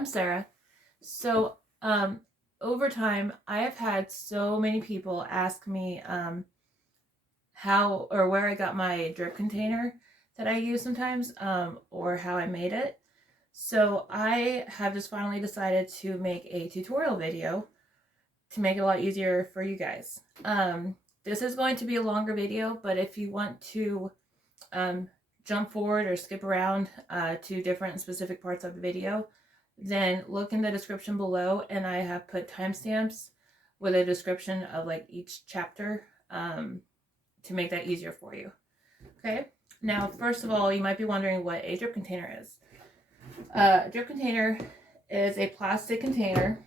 I'm Sarah. So, over time, I have had so many people ask me how or where I got my drip container that I use sometimes, or how I made it. So, I have just finally decided to make a tutorial video to make it a lot easier for you guys. This is going to be a longer video, but if you want to um, jump forward or skip around to different specific parts of the video, then look in the description below, and I have put timestamps with a description of like each chapter to make that easier for you. Okay, now first of all, you might be wondering what a drip container is. A drip container is a plastic container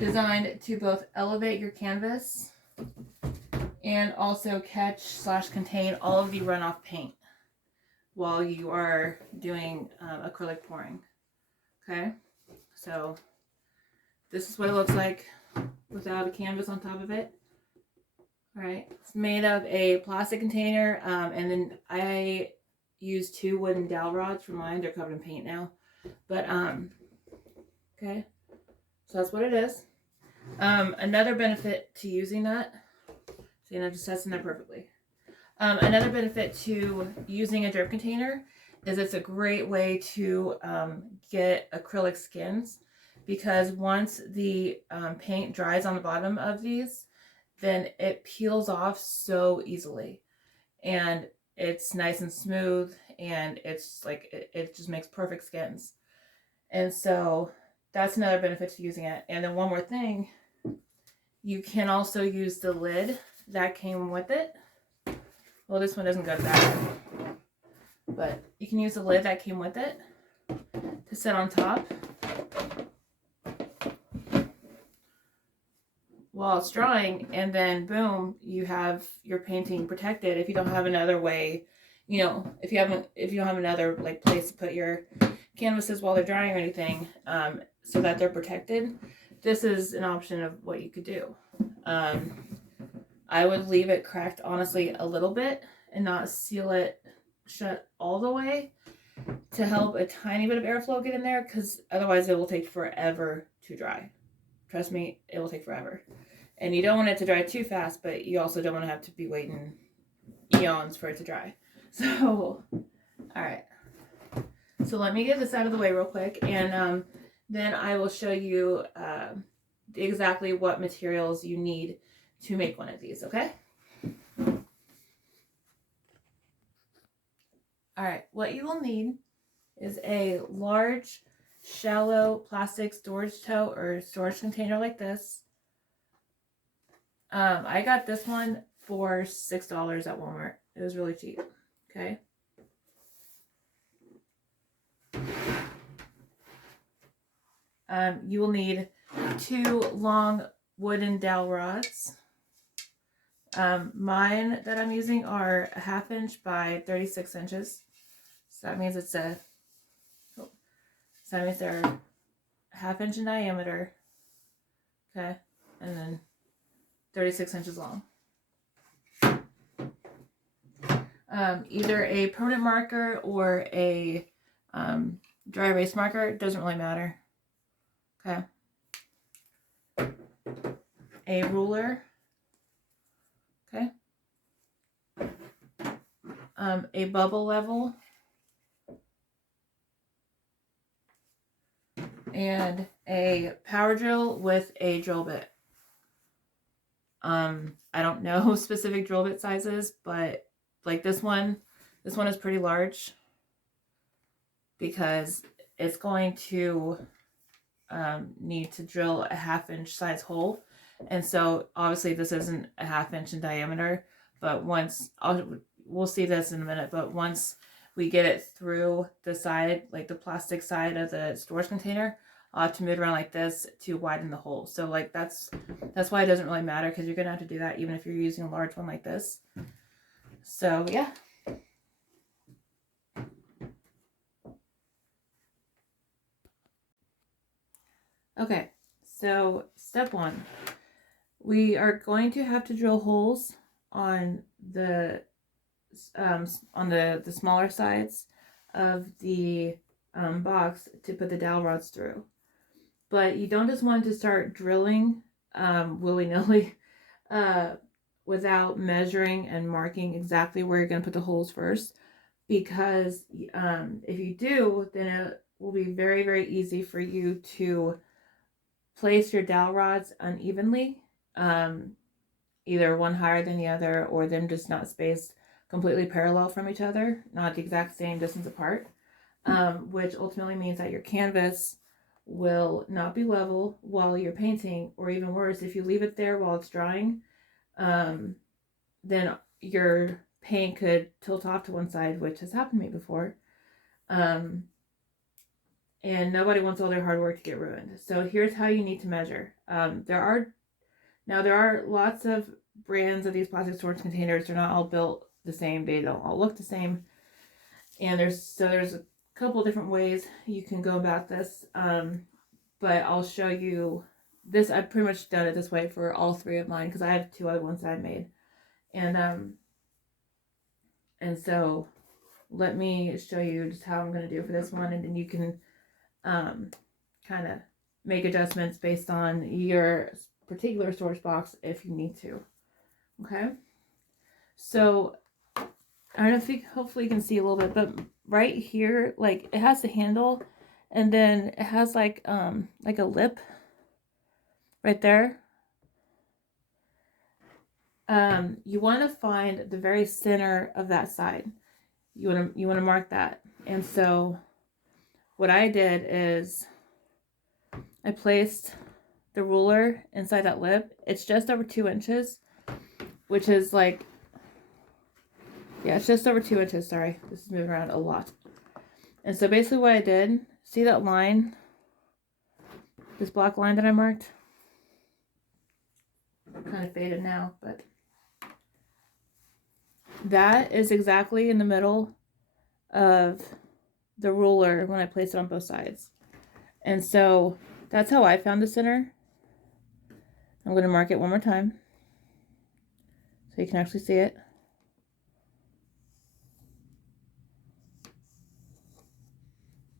designed to both elevate your canvas and also catch/contain all of the runoff paint while you are doing acrylic pouring. Okay, so this is what it looks like without a canvas on top of it. All right, it's made of a plastic container, and then I use 2 wooden dowel rods for mine. They're covered in paint now, but okay, so that's what it is. Another benefit to using that, see, and it just sets in there perfectly. Another benefit to using a drip container is it's a great way to get acrylic skins, because once the paint dries on the bottom of these, then it peels off so easily, and it's nice and smooth, and it's like it just makes perfect skins. And so that's another benefit to using it. And then one more thing, you can also use the lid that came with it. Well, this one doesn't go to that, but you can use the lid that came with it to sit on top while it's drying, and then boom, you have your painting protected. If you don't have another way, you know, if you don't have another like place to put your canvases while they're drying or anything, so that they're protected, this is an option of what you could do. I would leave it cracked, honestly, a little bit and not seal it shut all the way to help a tiny bit of airflow get in there, because otherwise it will take forever to dry. Trust me, it will take forever. And you don't want it to dry too fast, but you also don't want to have to be waiting eons for it to dry. So, all right. So let me get this out of the way real quick, and then I will show you exactly what materials you need to make one of these, okay? All right, what you will need is a large, shallow plastic storage tote or storage container like this. I got this one for $6 at Walmart. It was really cheap, okay? You will need 2 long wooden dowel rods. Mine that I'm using are a 1/2 inch by 36 inches. So that means it's so that means they're 1/2 inch in diameter. Okay, and then 36 inches long. Either a permanent marker or a dry erase marker, doesn't really matter. Okay. A ruler. Okay. A bubble level. And a power drill with a drill bit. I don't know specific drill bit sizes, but like this one is pretty large, because it's going to need to drill a 1/2 inch size hole. And so obviously this isn't a 1/2 inch in diameter, but we'll see this in a minute, but once we get it through the side, like the plastic side of the storage container, I'll have to move it around like this to widen the hole. So like that's why it doesn't really matter, because you're gonna have to do that even if you're using a large one like this. So yeah. Okay, so step 1. We are going to have to drill holes on the smaller sides of the box to put the dowel rods through. But you don't just want to start drilling willy-nilly without measuring and marking exactly where you're going to put the holes first, because if you do, then it will be very, very easy for you to place your dowel rods unevenly, either one higher than the other, or them just not spaced completely parallel from each other, not the exact same distance apart, which ultimately means that your canvas will not be level while you're painting, or even worse, if you leave it there while it's drying, then your paint could tilt off to one side, which has happened to me before. And nobody wants all their hard work to get ruined. So here's how you need to measure. There are lots of brands of these plastic storage containers. They're not all built the same. They don't all look the same. And there's a couple different ways you can go about this. But I'll show you this. I've pretty much done it this way for all three of mine, because I have two other ones that I made. And so let me show you just how I'm going to do it for this one, and then you can kind of make adjustments based on your particular storage box if you need to. Okay, so I don't know if you, hopefully you can see a little bit, but right here, like, it has the handle, and then it has like a lip right there. You want to find the very center of that side. You want to mark that. And so what I did is I placed the ruler inside that lip. It's just over 2 inches, which is like, yeah, it's just over 2 inches. Sorry, this is moving around a lot. And so basically what I did, see that line, this black line that I marked? Kind of faded now, but that is exactly in the middle of the ruler when I placed it on both sides. And so that's how I found the center. I'm going to mark it one more time so you can actually see it.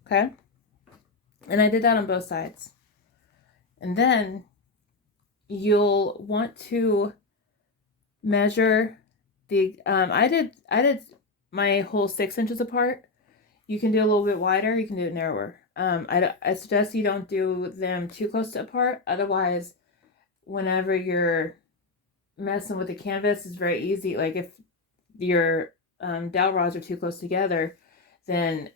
Okay. And I did that on both sides. And then you'll want to measure the, I did my whole 6 inches apart. You can do a little bit wider, you can do it narrower. I suggest you don't do them too close apart. Otherwise, whenever you're messing with the canvas, it's very easy. Like if your dowel rods are too close together, then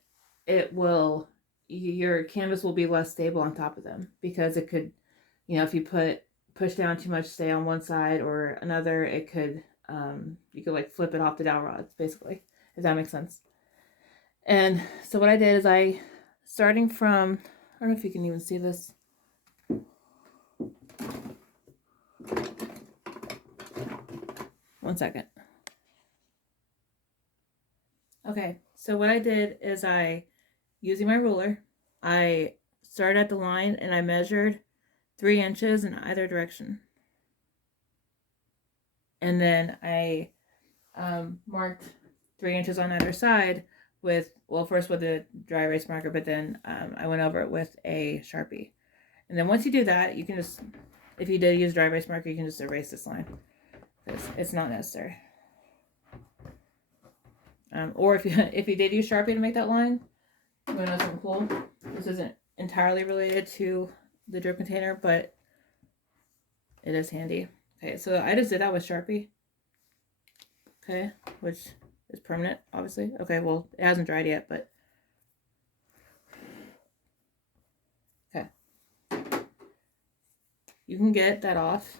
your canvas will be less stable on top of them, because it could, if you push down too much, say on one side or another, it could, you could like flip it off the dowel rods, basically, if that makes sense. And so what I did is starting from, I don't know if you can even see this. One second. Okay, so what I did is using my ruler, I started at the line and I measured 3 inches in either direction. And then I marked 3 inches on either side first with a dry erase marker, but then I went over it with a Sharpie. And then once you do that, you can just, if you did use dry erase marker, you can just erase this line, because it's not necessary. Or if you did use Sharpie to make that line, you want to know something cool? This isn't entirely related to the drip container, but it is handy. Okay, so I just did that with Sharpie. Okay, which is permanent, obviously. Okay, well, it hasn't dried yet, but okay. You can get that off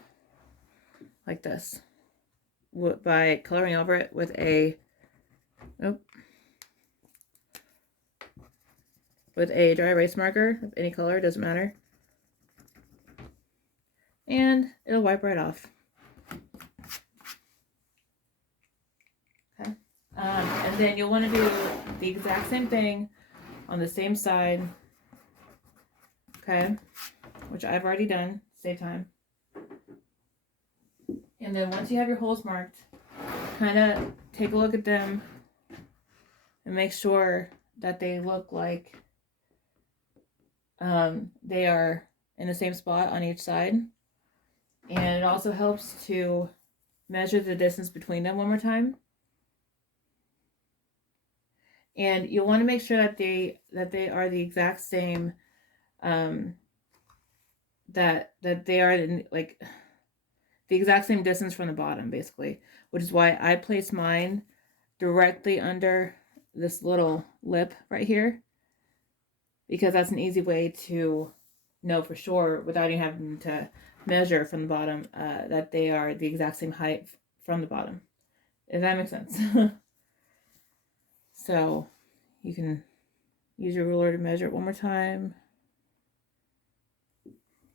like this by coloring over it with a dry erase marker of any color, doesn't matter. And it'll wipe right off. Okay. And then you'll want to do the exact same thing on the same side. Okay. Which I've already done. Save time. And then once you have your holes marked, kind of take a look at them and make sure that they look like They are in the same spot on each side. And it also helps to measure the distance between them one more time. And you'll want to make sure that they are the exact same, that they are like the exact same distance from the bottom, basically, which is why I place mine directly under this little lip right here, because that's an easy way to know for sure without even having to measure from the bottom, that they are the exact same height from the bottom, if that makes sense. So you can use your ruler to measure it one more time.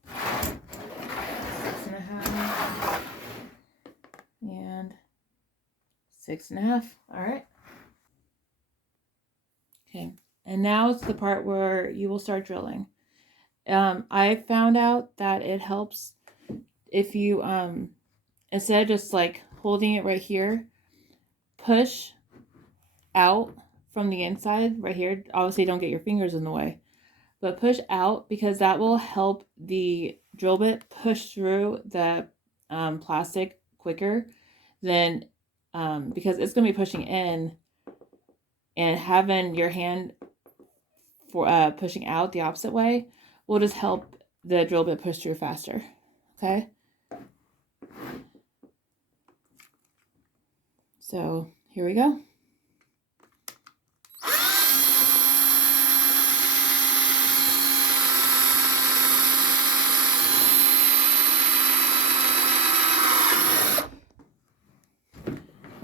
6.5 and 6.5. All right. Okay. And now it's the part where you will start drilling. I found out that it helps if you, instead of just like holding it right here, push out from the inside right here. Obviously, don't get your fingers in the way, but push out, because that will help the drill bit push through the plastic quicker than, because it's going to be pushing in, and having your hand for pushing out the opposite way will just help the drill bit push through faster. Okay. So here we go.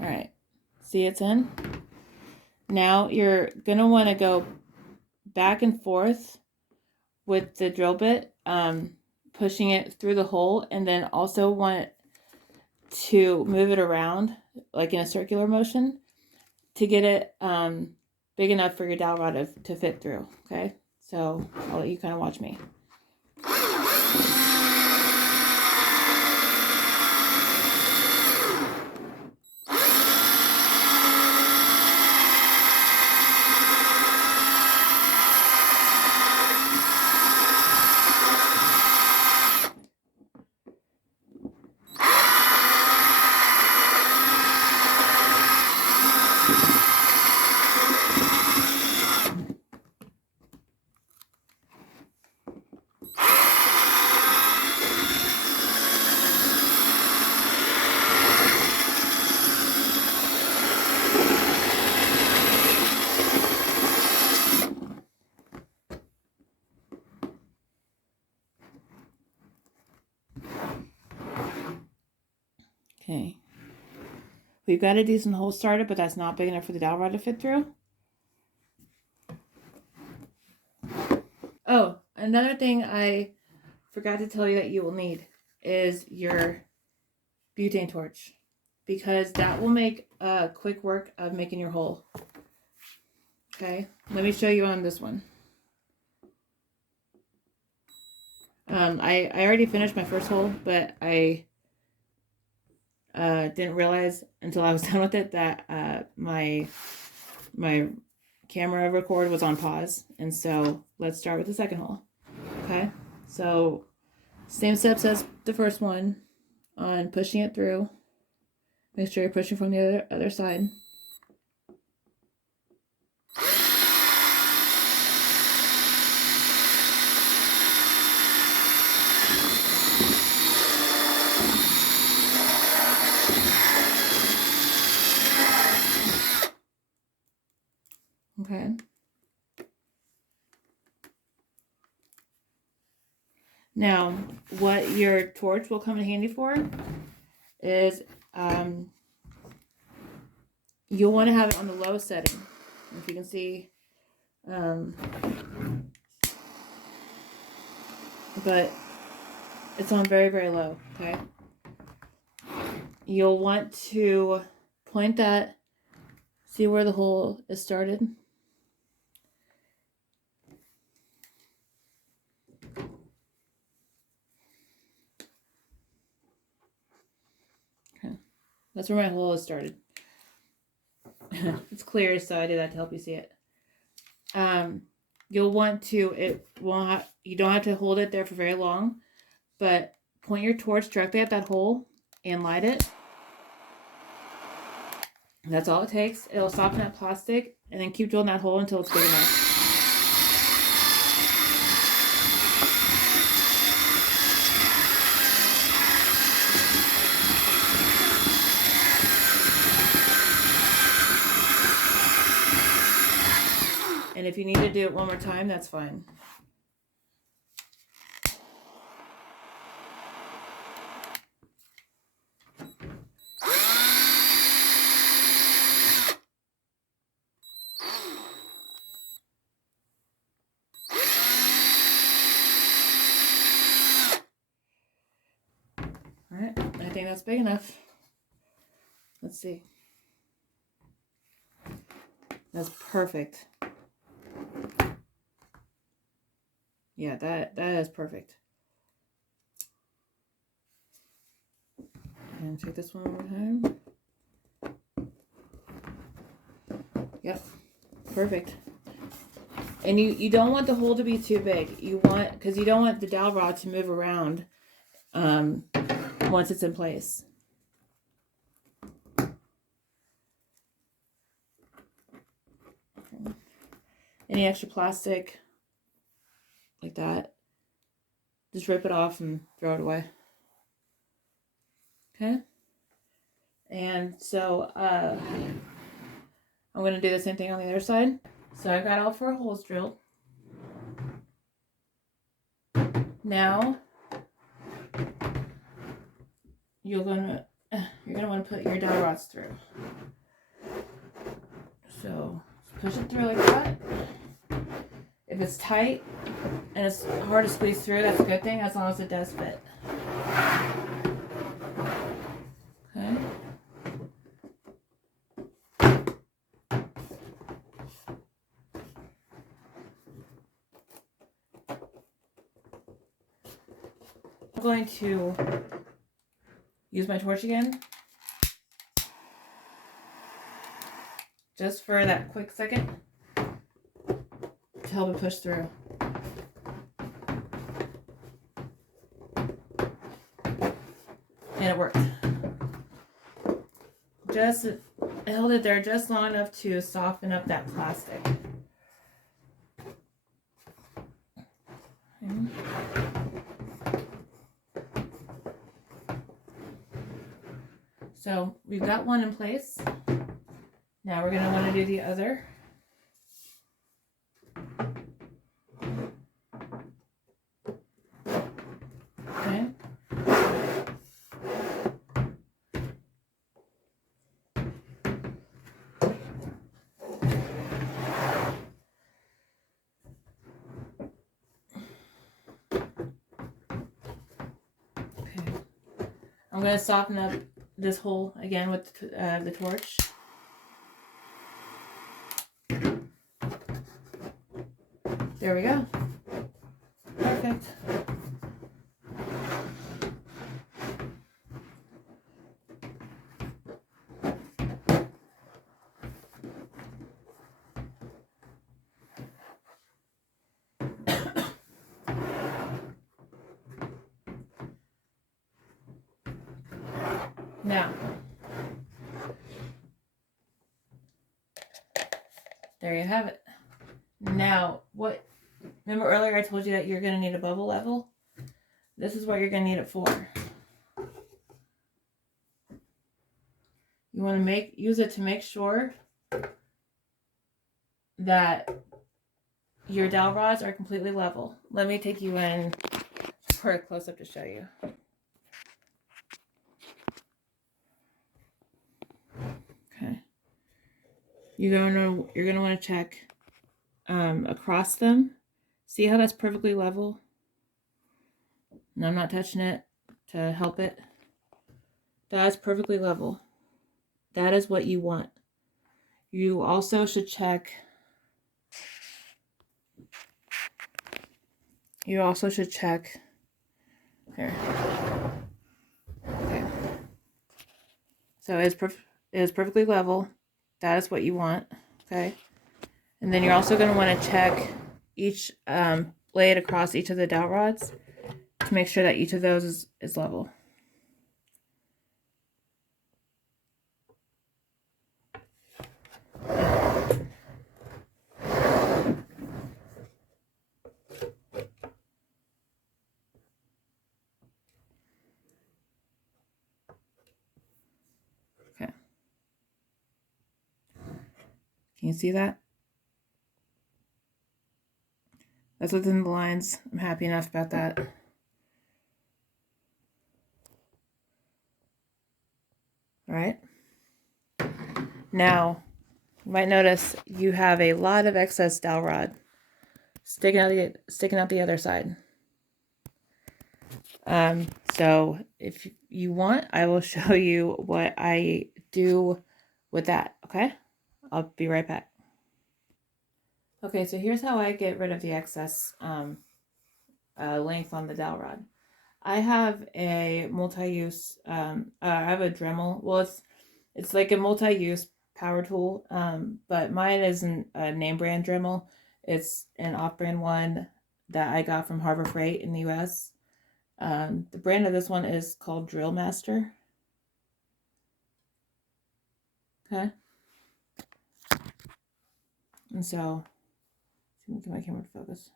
All right. See, it's in. Now you're going to want to go back and forth with the drill bit, pushing it through the hole, and then also want to move it around like in a circular motion to get it big enough for your dowel rod to fit through. Okay, so I'll let you kind of watch me. Okay. We've got a decent hole started, but that's not big enough for the dowel rod to fit through. Oh, another thing I forgot to tell you that you will need is your butane torch, because that will make quick work of making your hole. Okay, let me show you on this one. I already finished my first hole, but I didn't realize until I was done with it that my camera record was on pause, and so let's start with the second hole. Okay, so same steps as the first one on pushing it through. Make sure you're pushing from the other side. Okay. Now, what your torch will come in handy for is you'll want to have it on the low setting. If you can see, but it's on very, very low, okay? You'll want to point that, see where the hole is started. Okay, that's where my hole is started. It's clear, so I did that to help you see it. you'll want to, you don't have to hold it there for very long, but point your torch directly at that hole and light it. That's all it takes. It'll soften that plastic, and then keep drilling that hole until it's big enough. And if you need to do it one more time, that's fine. All right, I think that's big enough. Let's see. That's perfect. Yeah, that is perfect. And check this one more time. Yep, perfect. And you don't want the hole to be too big. You want, because you don't want the dowel rod to move around once it's in place. Any extra plastic like that, just rip it off and throw it away. Okay. And so I'm going to do the same thing on the other side. So I've got all 4 holes drilled. Now you're gonna want to put your dowel rods through. So push it through like that. If it's tight and it's hard to squeeze through, that's a good thing, as long as it does fit. Okay. I'm going to use my torch again, just for that quick second, to help it push through. And it worked. Just held it there just long enough to soften up that plastic. Okay. So we've got one in place. Now we're going to want to do the other. Okay. I'm going to soften up this hole again with the torch. There we go. Perfect. Now, there you have it. Now, remember earlier I told you that you're going to need a bubble level? This is what you're going to need it for. You want to use it to make sure that your dowel rods are completely level. Let me take you in for a close-up to show you. Okay. You're gonna want to check across them. See how that's perfectly level? And I'm not touching it to help it. That's perfectly level. That is what you want. You also should check. Here. Okay. So it is perfectly level. That is what you want. Okay. And then you're also going to want to check each blade across each of the dowel rods to make sure that each of those is level. Okay. Can you see that? That's within the lines. I'm happy enough about that. All right. Now, you might notice you have a lot of excess dowel rod sticking out the other side. So if you want, I will show you what I do with that. Okay, I'll be right back. Okay, so here's how I get rid of the excess length on the dowel rod. I have a multi-use. I have a Dremel. Well, it's like a multi-use power tool. But mine isn't a name brand Dremel. It's an off-brand one that I got from Harbor Freight in the U.S. The brand of this one is called Drill Master. Okay. And so, let me get my camera to focus.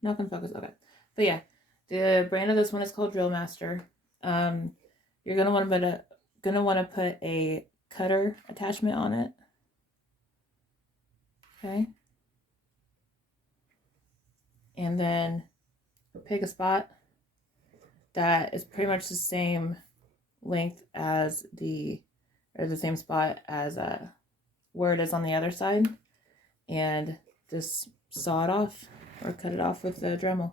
Not gonna focus. Okay. But yeah, the brand of this one is called Drill Master. You're gonna want to put a cutter attachment on it. Okay. And then pick a spot that is pretty much the same length as the same spot as where it is on the other side, and just saw it off or cut it off with the Dremel.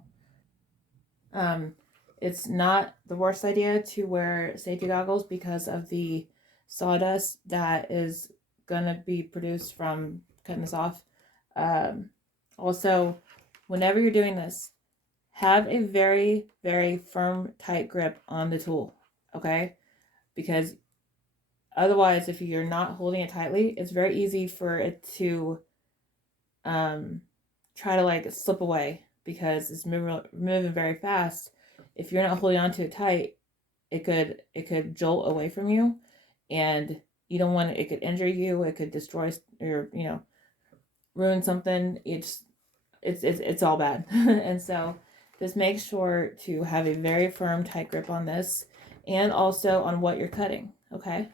It's not the worst idea to wear safety goggles because of the sawdust that is gonna be produced from cutting this off. Also, whenever you're doing this, have a very, very firm, tight grip on the tool, okay? Because otherwise, if you're not holding it tightly, it's very easy for it to try to like slip away because it's moving very fast. If you're not holding on to it tight, it could jolt away from you, and you don't want it. It could injure you. It could destroy or ruin something. It's all bad. And so just make sure to have a very firm, tight grip on this, and also on what you're cutting. Okay.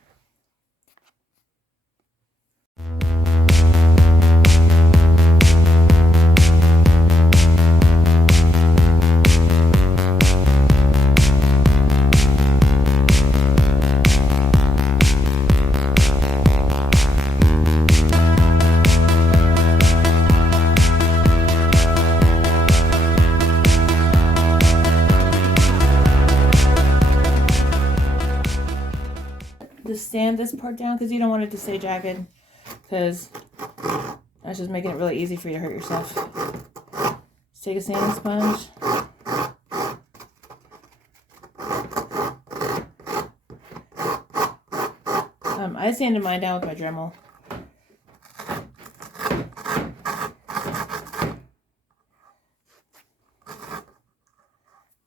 Just sand this part down because you don't want it to stay jagged, because that's just making it really easy for you to hurt yourself. Just take a sanding sponge. I sanded mine down with my Dremel.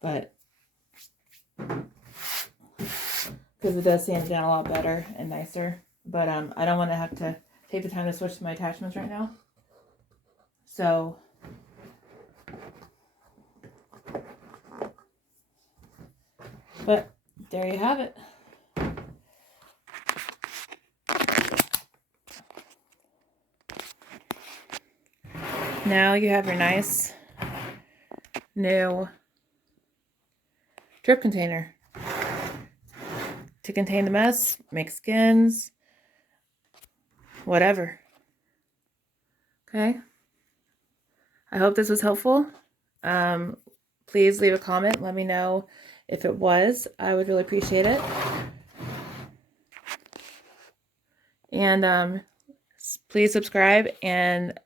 But because it does sand down a lot better and nicer. But I don't want to have to take the time to switch to my attachments right now. So but there you have it. Now you have your nice new drip container to contain the mess, make skins, whatever. Okay. I hope this was helpful. Please leave a comment. Let me know if it was. I would really appreciate it. And please subscribe and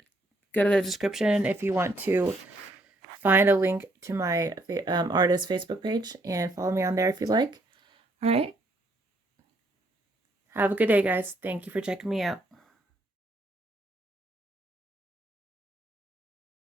go to the description if you want to find a link to my artist Facebook page, and follow me on there if you'd like. All right. Have a good day, guys. Thank you for checking me out.